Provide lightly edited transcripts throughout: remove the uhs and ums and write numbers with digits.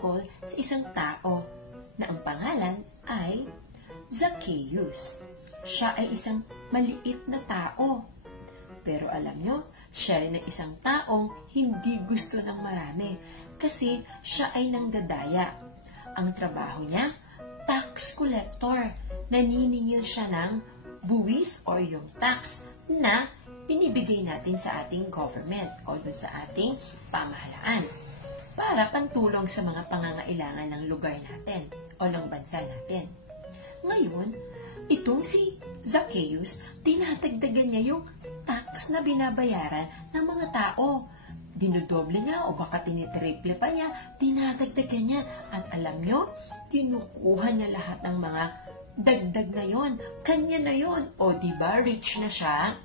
tungkol sa isang tao na ang pangalan ay Zacchaeus. Siya ay isang maliit na tao. Pero alam nyo, siya ay isang taong hindi gusto ng marami kasi siya ay nangdadaya. Ang trabaho niya, tax collector. Naniningil siya ng buwis o yung tax na binibigay natin sa ating government o dun sa ating pamahalaan para pantulong sa mga pangangailangan ng lugar natin o ng bansa natin. Ngayon, itong si Zacchaeus, dinadagdagan niya yung tax na binabayaran ng mga tao. Dinodoble niya o baka tinitriple pa niya, dinadagdagan niya. At alam nyo, kinukuha niya lahat ng mga dagdag na yon. Kanya na yon. O diba, rich na siya?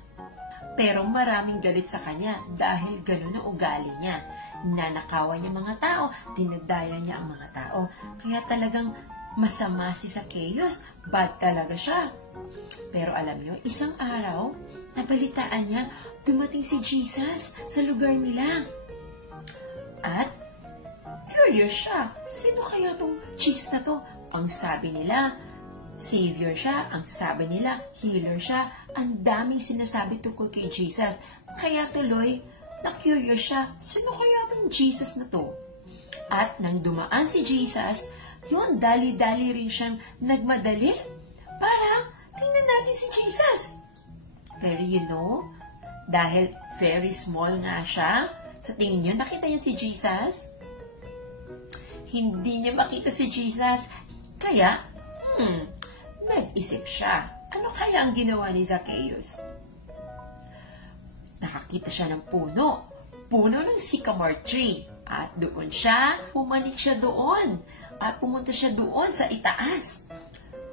Pero maraming galit sa kanya dahil gano'n ang ugali niya. Nanakawan niya mga tao, dinadaya niya ang mga tao. Kaya talagang masama si Zacchaeus, bad talaga siya. Pero alam niyo, isang araw, nabalitaan niya, dumating si Jesus sa lugar nila. At curious siya, sino kaya tong Jesus na to? Ang sabi nila, Savior siya, ang sabi nila, healer siya. Ang daming sinasabi tungkol kay Jesus. Kaya tuloy, na-curious siya, sino kaya tong Jesus na to? At nang dumaan si Jesus, yun, dali-dali rin siyang nagmadali para tingnan natin si Jesus. Pero you know, dahil very small nga siya, sa tingin niyo, nakita niya si Jesus? Hindi niya makita si Jesus. Kaya, nag-isip siya. Ano kaya ang ginawa ni Zacchaeus? Nakakita siya ng puno. Puno ng sycamore tree. At doon siya, pumanik siya doon. At pumunta siya doon sa itaas.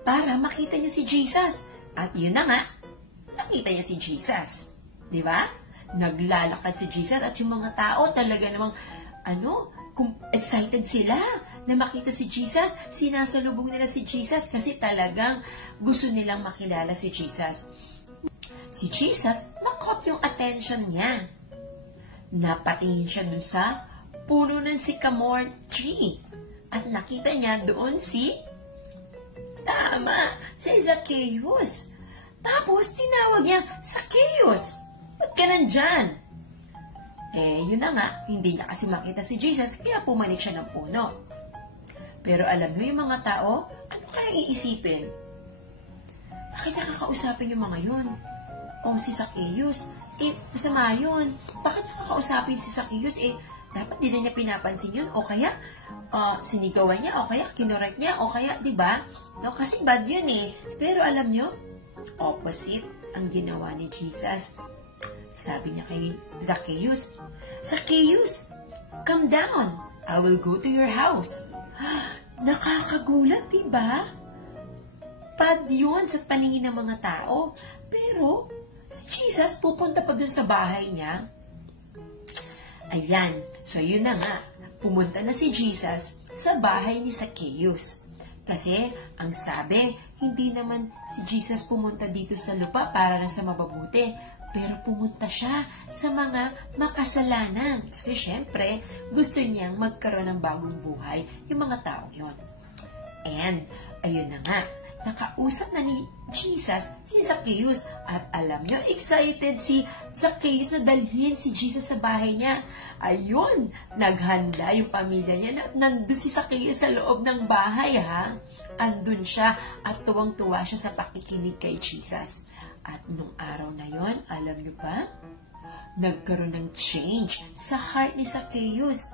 Para makita niya si Jesus. At yun na nga, nakita niya si Jesus. Di ba? Naglalakad si Jesus at yung mga tao talaga namang, excited sila na makita si Jesus. Sinasalubong nila si Jesus kasi talagang gusto nilang makilala si Jesus. Si Jesus, nakot yung attention niya. Napatingin siya dun sa puno ng sycamore tree. At nakita niya doon si Zacchaeus. Tapos, tinawag niya, Zacchaeus, ba't ka nandyan? Yun na nga, hindi niya kasi makita si Jesus, kaya pumanik siya ng puno. Pero alam mo yung mga tao, ano kayang iisipin? Bakit niya kakausapin yung mga yun? O si Zacchaeus, masama yun. Bakit niya kakausapin si Zacchaeus? Dapat di na niya pinapansin yun. O kaya, sinigawan niya, o kaya kinorek niya, o kaya, di ba? No, kasi bad yun Pero alam nyo, opposite ang ginawa ni Jesus. Sabi niya kay Zacchaeus, Zacchaeus, come down. I will go to your house. Nakakagulat, di ba? Bad yun sa paningin ng mga tao. Pero, si Jesus pupunta pa dun sa bahay niya. Ayan. So, yun na nga. Pumunta na si Jesus sa bahay ni Zacchaeus. Kasi, ang sabi, hindi naman si Jesus pumunta dito sa lupa para na sa mababuti. Pero pumunta siya sa mga makasalanan. Kasi syempre, gusto niyang magkaroon ng bagong buhay yung mga tao yon. And, ayun na nga, nakausap na ni Jesus si Zacchaeus. At alam nyo, excited si Zacchaeus na dalhin si Jesus sa bahay niya. Ayun, naghanda yung pamilya niya. Nandun si Zacchaeus sa loob ng bahay, ha? Andun siya at tuwang-tuwa siya sa pakikinig kay Jesus. At nung araw na yon, alam nyo ba? Nagkaroon ng change sa heart ni Zacchaeus.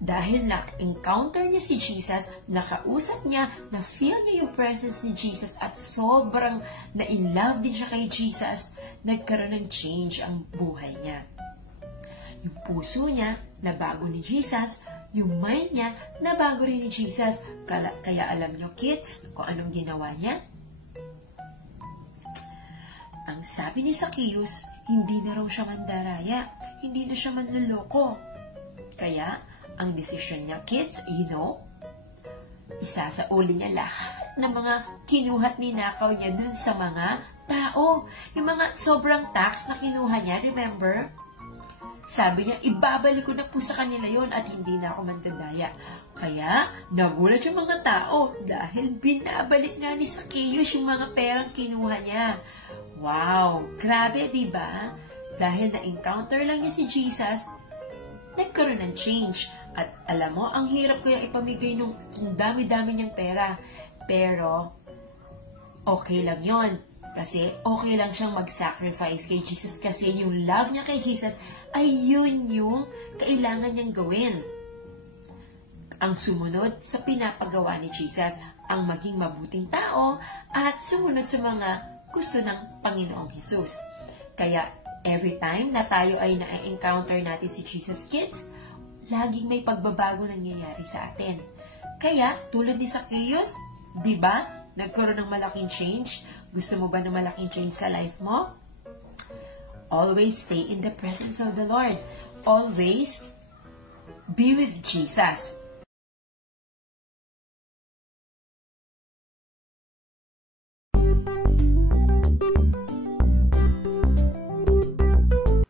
Dahil na-encounter niya si Jesus, nakausap niya, na-feel niya yung presence ni Jesus at sobrang na-in-love din siya kay Jesus, nagkaroon ng change ang buhay niya. Yung puso niya, nabago ni Jesus, yung mind niya, nabago rin ni Jesus. Kaya alam nyo, kids, kung anong ginawa niya? Ang sabi ni Zacchaeus, hindi na raw siya mandaraya, hindi na siya manluloko. Kaya, ang desisyon niya, kids, isasauli niya lahat ng mga kinuhat ninakaw niya dun sa mga tao. Yung mga sobrang tax na kinuha niya, remember? Sabi niya, ibabalik ko na po sa kanila yon at hindi na ako mandadaya. Kaya, nagulat yung mga tao dahil binabalik nga ni Zacchaeus yung mga perang kinuha niya. Wow! Grabe, di ba? Dahil na-encounter lang niya si Jesus, nagkaroon ng change. At alam mo, ang hirap ko yung ipamigay nung dami-dami niyang pera. Pero, okay lang yon. Kasi okay lang siyang mag-sacrifice kay Jesus kasi yung love niya kay Jesus ay yun yung kailangan niyang gawin. Ang sumunod sa pinapagawa ni Jesus, ang maging mabuting tao at sumunod sa mga gusto ng Panginoong Jesus. Kaya every time na tayo ay na-encounter natin si Jesus kids, laging may pagbabago nangyayari sa atin. Kaya tulad ni Zacchaeus, di ba? Nagkaroon ng malaking change. Gusto mo ba ng malaking change sa life mo? Always stay in the presence of the Lord. Always be with Jesus.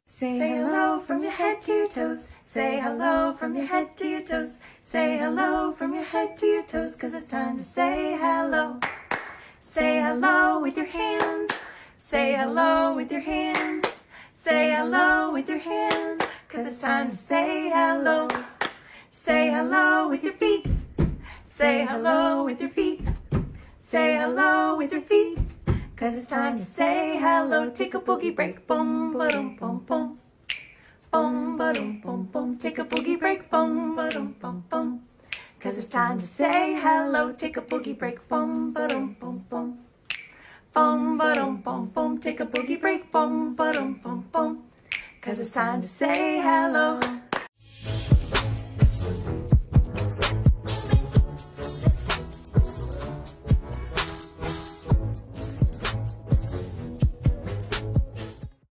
Say hello from your head to your toes. Say hello from your head to your toes. Say hello from your head to your toes, 'cause it's time to say hello. Say hello with your hands. Say hello with your hands. Say hello with your hands, 'cause it's time to say hello. Say hello with your feet. Say hello with your feet. Say hello with your feet, 'cause it's time to say hello. Take a boogie break. Boom, ba-dum, boom, boom. Boom, ba-dum, boom, boom. Take a boogie break. Boom, ba-dum, boom, boom. 'Cause it's time to say hello. Take a boogie break. Boom, ba-dum, boom, boom. Boom, ba-dum, boom, boom. Take a boogie break. Boom, ba-dum, boom, boom. 'Cause it's time to say hello.